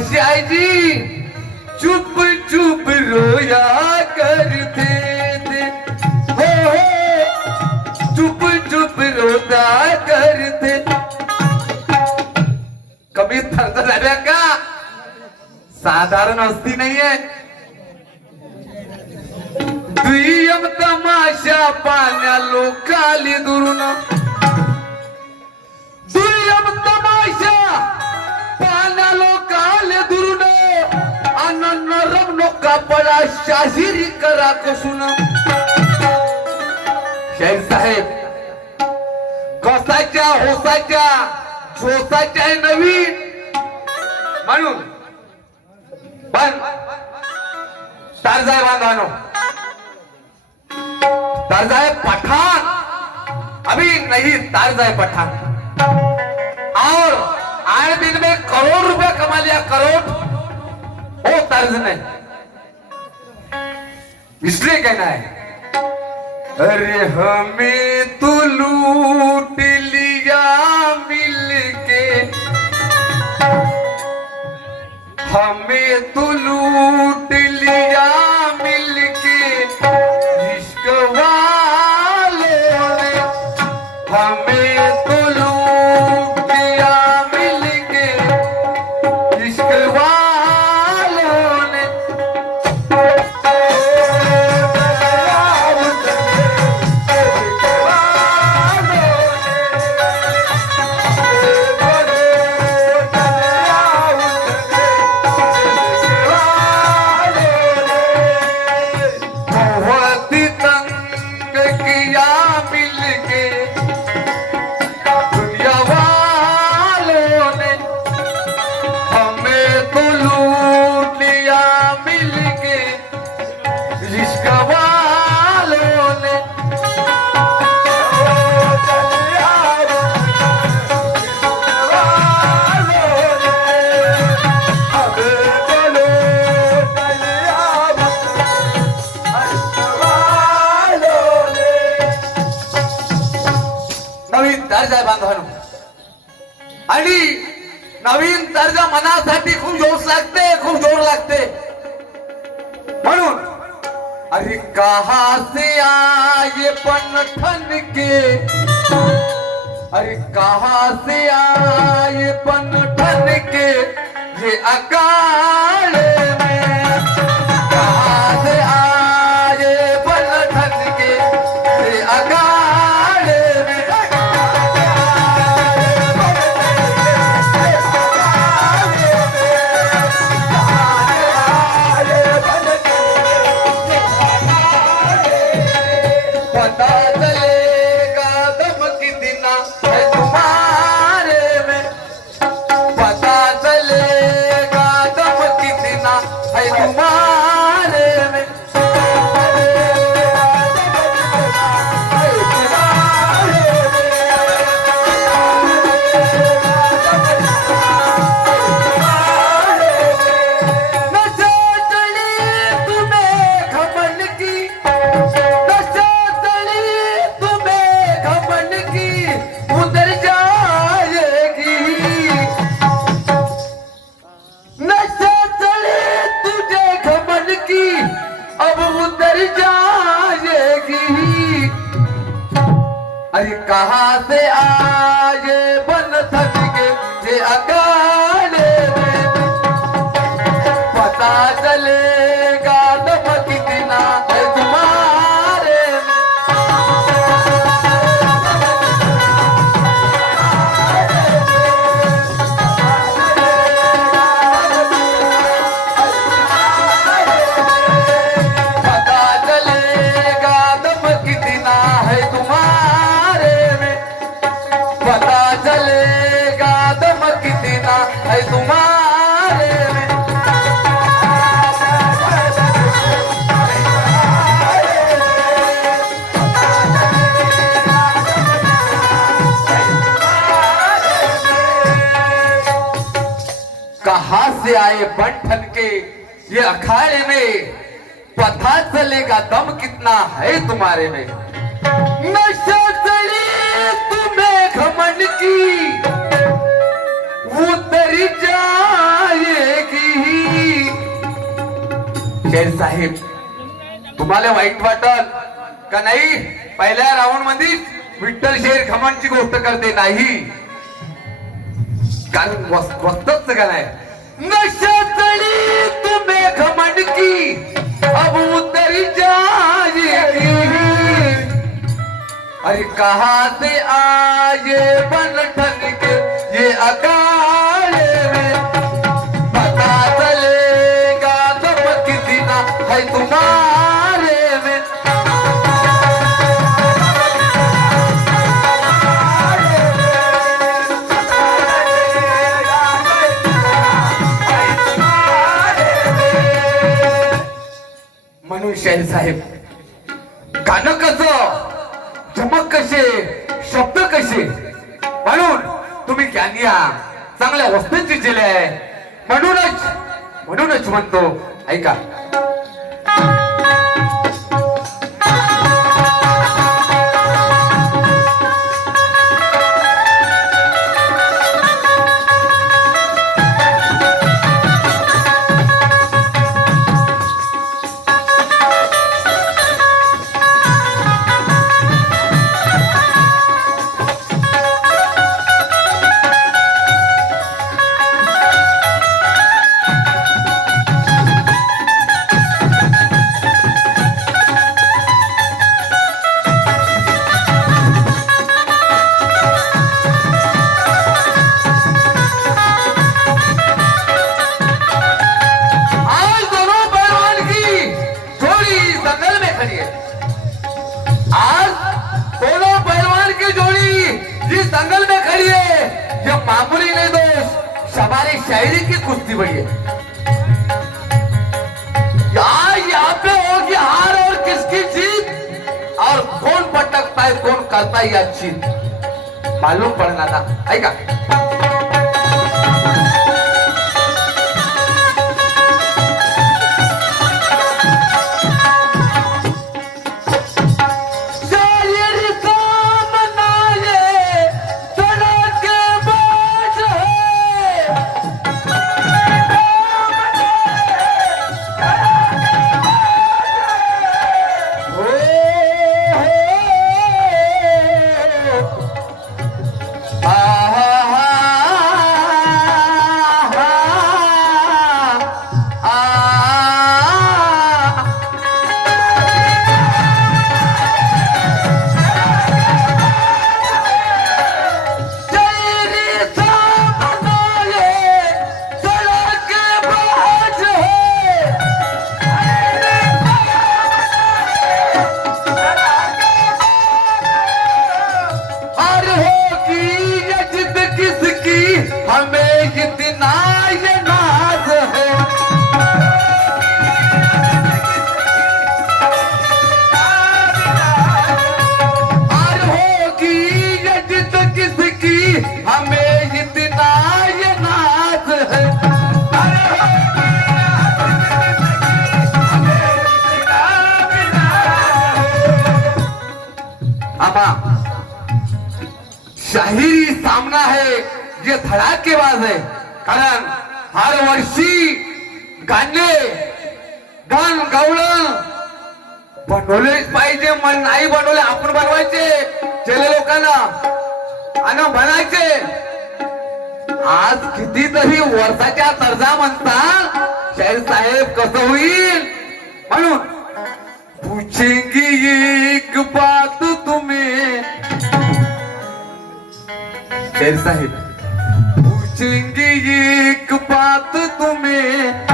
श्याई जी चुप चुप रोया करते थे, हो चुप चुप रोता करते। कमी थरथ झाल्या का? साधारण हस्ती नाहीये। दुय्यम तमाशा पाण्या लोकाली दुरून, दुय्यम तमाशा पाण्या लोकाले दुरून, अनन्न रमणोका पडा शाहिरी करा कसून। शाहीर साहेब कसाच्या होसाच्या जोसाच्या नवीन म्हणून पण तारजाय बांधानो, तारजाय पठान अभी नहीं, तारजाय पठान। और आए दिन में करोड़ रुपया कमा लिया, करोड़, वो तर्ज नहीं। इसलिए कहना है अरे हमें तो लूट लिया मिलके, हमें तो लूट लिया मिलके इश्क वालों ने, हमें तो लूट लिया मिलके इश्क वालों ने। आणि नवीन दर्जा मनासाठी खूप जोश लागते, खूप जोर लागते। म्हणून अरे कहा से आए पनठन के, अरे कहा से आए पनठन के ये अकाले में, कहा से आए पनठन के ये अकाले में। पता चलेगा दम कितना है तुम्हारे में, पता चलेगा दम कितना है तुम्हारे में। अरे कहाँ से आए बन थक के ये अकाले में, पता चलेगा दम कितना है तुम्हारे में। पता चलेगा दम कितना है तुम्हारे में, पता चलेगा दम कितना है तुम्हारे में। कहाँ से आए बंठन के ये अखाड़े में, पता चलेगा दम कितना है तुम्हारे में। नशा चढ़ी तुम्हें घमंड की उतरी जाएगी. शेर साहेब, तुम्हाला वाईट वाटल का नाही? पहिल्या राऊंड मध्ये विठ्ठल शेर खमांची गोष्ट करते नाही, कारण वस्तच का नाही. नशा चढ़ी तुम्हें घमंड की अब उतरी जाएगी. अरे कहाँ से आए बनठन के ये अकाले में, पता चलेगा तब किसी ना है तुम्हारे में. म्हणून शाहीर साहेब, गाणं कसं, चमक कसे, शब्द कसे, म्हणून तुम्ही ज्ञानी आहात, चांगल्या वस्तूंची जिले आहे. म्हणूनच म्हणतो, ऐका. मामूली नहीं दोस्त, हमारी शायरी की कुश्ती भई है. यहाँ पे होगी हार और किसकी जीत, और कौन पटकता है, कौन करता है यह जीत, मालूम पड़ना था. ऐका. शाहिरी सामना है, ये धड़ाकेबाज है, कारण हर वर्षी गाणे गाण गावलं बनवलेच पाहिजे. मन नाही बनवले आपण बनवायचे चेले लोकांना आणि म्हणायचे. आज कितीतरी वर्षाच्या तर्जा म्हणता शाहीर साहेब कसं होईल. म्हणून पूछेंगी एक बात तुम्हें शाहीर साहेब, पूछेंगे एक बात तुम्हें